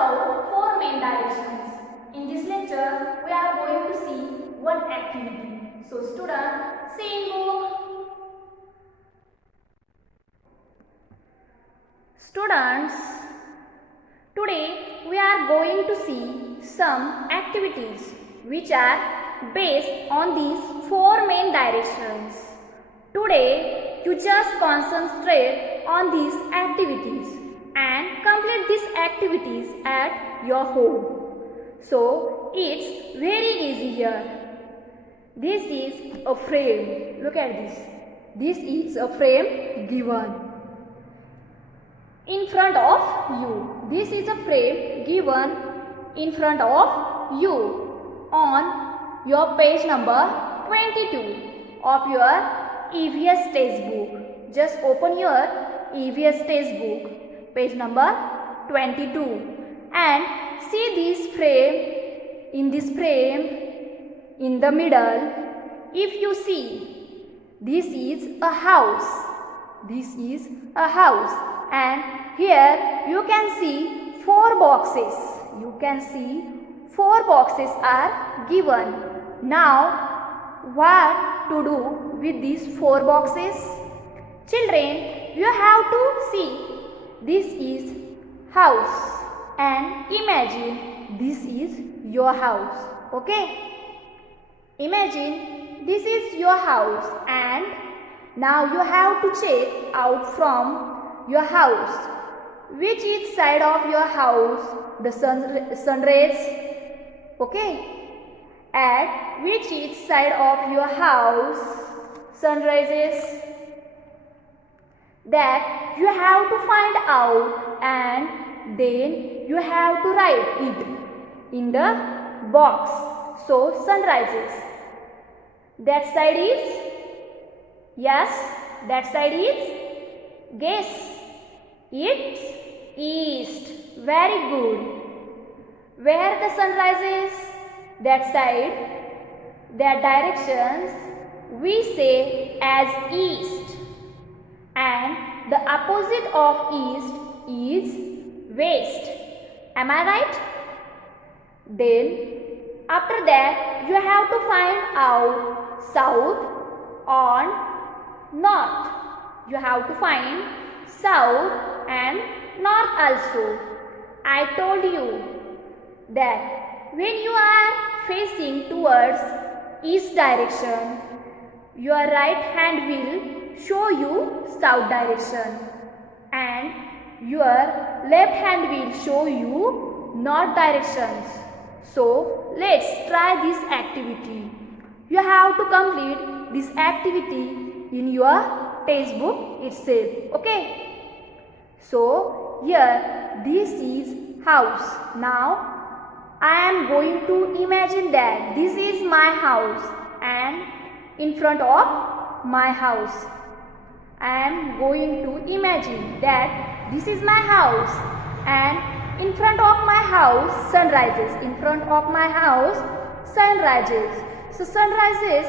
about four main directions. In this lecture, we are going to see one activity. So student, see in book. Students, today we are going to see some activities which are based on these four main directions. Today, you just concentrate on these activities and complete these activities at your home. So, it's very easy here. This is a frame. Look at this. This is a frame given in front of you. This is a frame given in front of you on your page number 22 of your EVS textbook. Just open your EVS textbook, page number 22, and see this frame. In this frame, in the middle, if you see, this is a house. This is a house, and here you can see four boxes. You can see four boxes are given. Now, what to do with these four boxes? Children, you have to see this is house and imagine this is your house. Okay? Imagine this is your house and now you have to check out from your house. Which is side of your house the sun rays? Okay? At which each side of your house sun rises? That you have to find out and then you have to write it in the box. So sun rises. That side is? Yes, that side is? Guess. It's east. Very good. Where the sun rises? That side, that directions we say as east, and the opposite of east is west. Am I right? Then after that you have to find out south or north. You have to find south and north also. I told you that when you are facing towards east direction, your right hand will show you south direction and your left hand will show you north directions. So, let's try this activity. You have to complete this activity in your textbook itself. Okay? So, here this is house. Now, I am going to imagine that this is my house and in front of my house I am going to imagine that this is my house and in front of my house sun rises. In front of my house sun rises. So sun rises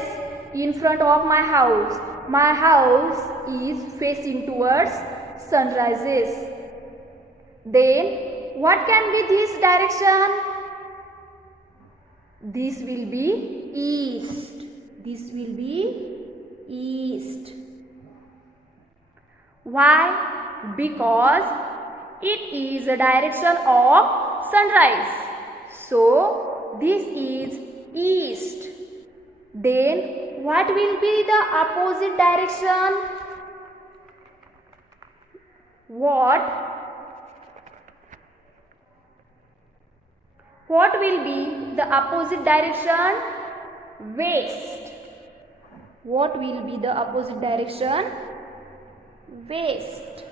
in front of my house. My house is facing towards sunrises. Then what can be this direction? This will be east. This will be east. Why? Because it is a direction of sunrise. So, this is east. Then, what will be the opposite direction? What will be the opposite direction? West. What will be the opposite direction? West.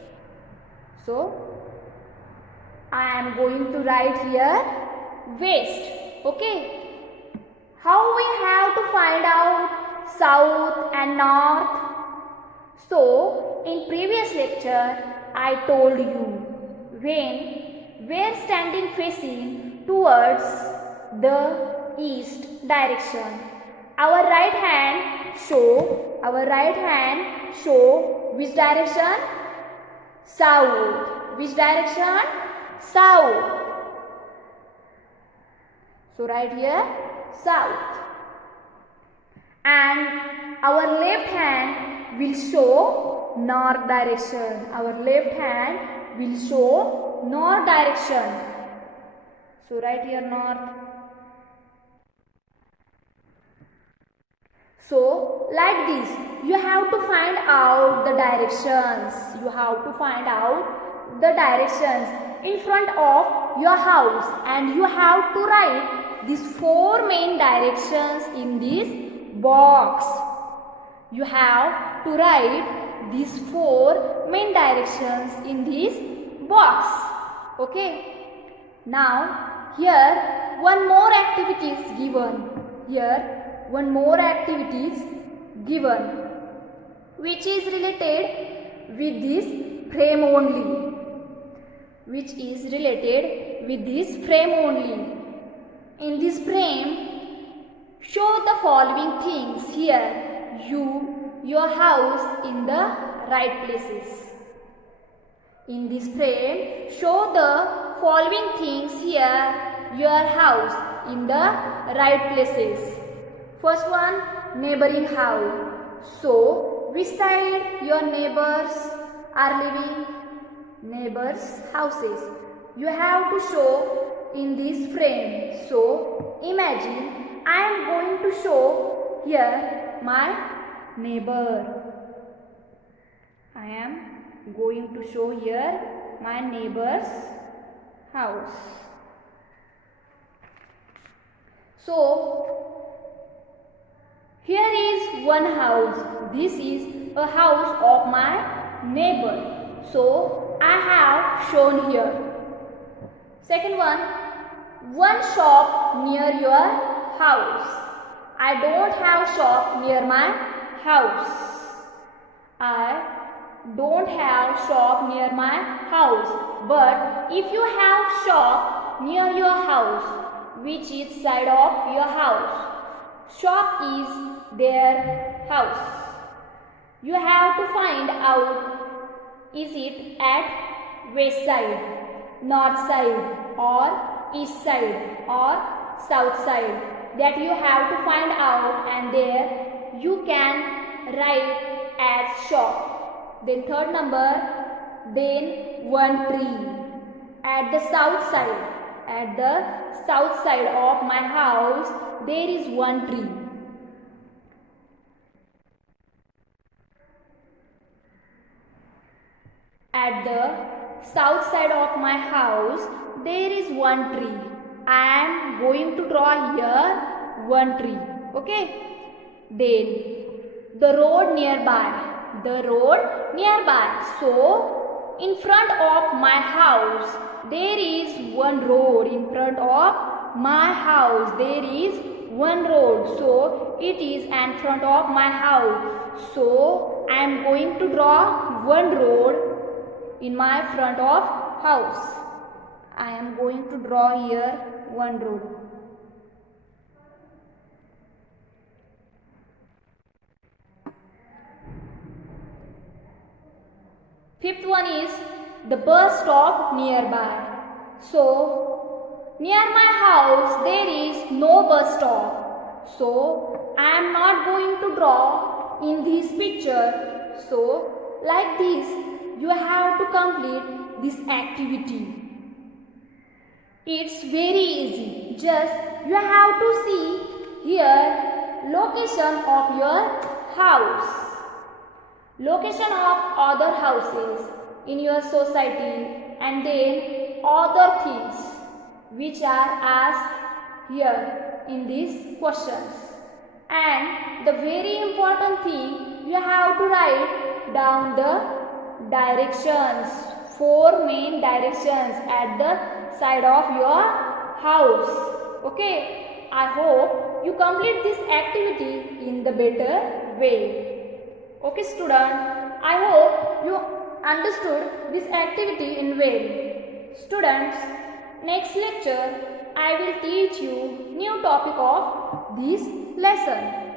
So, I am going to write here west. Okay. How we have to find out south and north? So, in previous lecture, I told you when we are standing facing towards the east direction, our right hand show which direction? South. Which direction? South. So write here south. And our left hand will show north direction. Our left hand will show north direction. So write here north. So like this, you have to find out the directions. You have to find out the directions in front of your house, and you have to write these 4 main directions in this box. You have to write these 4 main directions in this box. Okay. Now here one more activity is given. Here one more activity is given, which is related with this frame only. Which is related with this frame only. In this frame, show the following things here. Your house in the right places. In this frame, show the following things here. Your house in the right places. First one, neighboring house. So, which side your neighbors are living? Neighbors' houses. You have to show in this frame. So, imagine I am going to show here my neighbor. I am going to show here my neighbor's house. So, here is one house. This is a house of my neighbor. So, I have shown here. Second one shop near your house. I don't have shop near my house. I don't have shop near my house. But if you have shop near your house, which is side of your house? Shop is their house. You have to find out, is it at west side, north side, or east side, or south side? That you have to find out, and there you can write as shop. Then third number, then one tree. At the south side, at the south side of my house, there is one tree. At the south side of my house, there is one tree. I am going to draw here one tree. Okay. Then the road nearby. The road nearby. So in front of my house, there is one road. In front of my house, there is one road. So it is in front of my house. So I am going to draw one road in my front of house. I am going to draw here one road. Fifth one is the bus stop nearby. So near my house there is no bus stop. So I am not going to draw in this picture. So like this, you have to complete this activity. It's very easy. Just you have to see here location of your house. Location of other houses in your society, and then other things which are asked here in these questions. And the very important thing, you have to write down the directions, 4 main directions at the side of your house. Okay, I hope you complete this activity in the better way. Okay student, I hope you understood this activity in well. Students, next lecture I will teach you new topic of this lesson.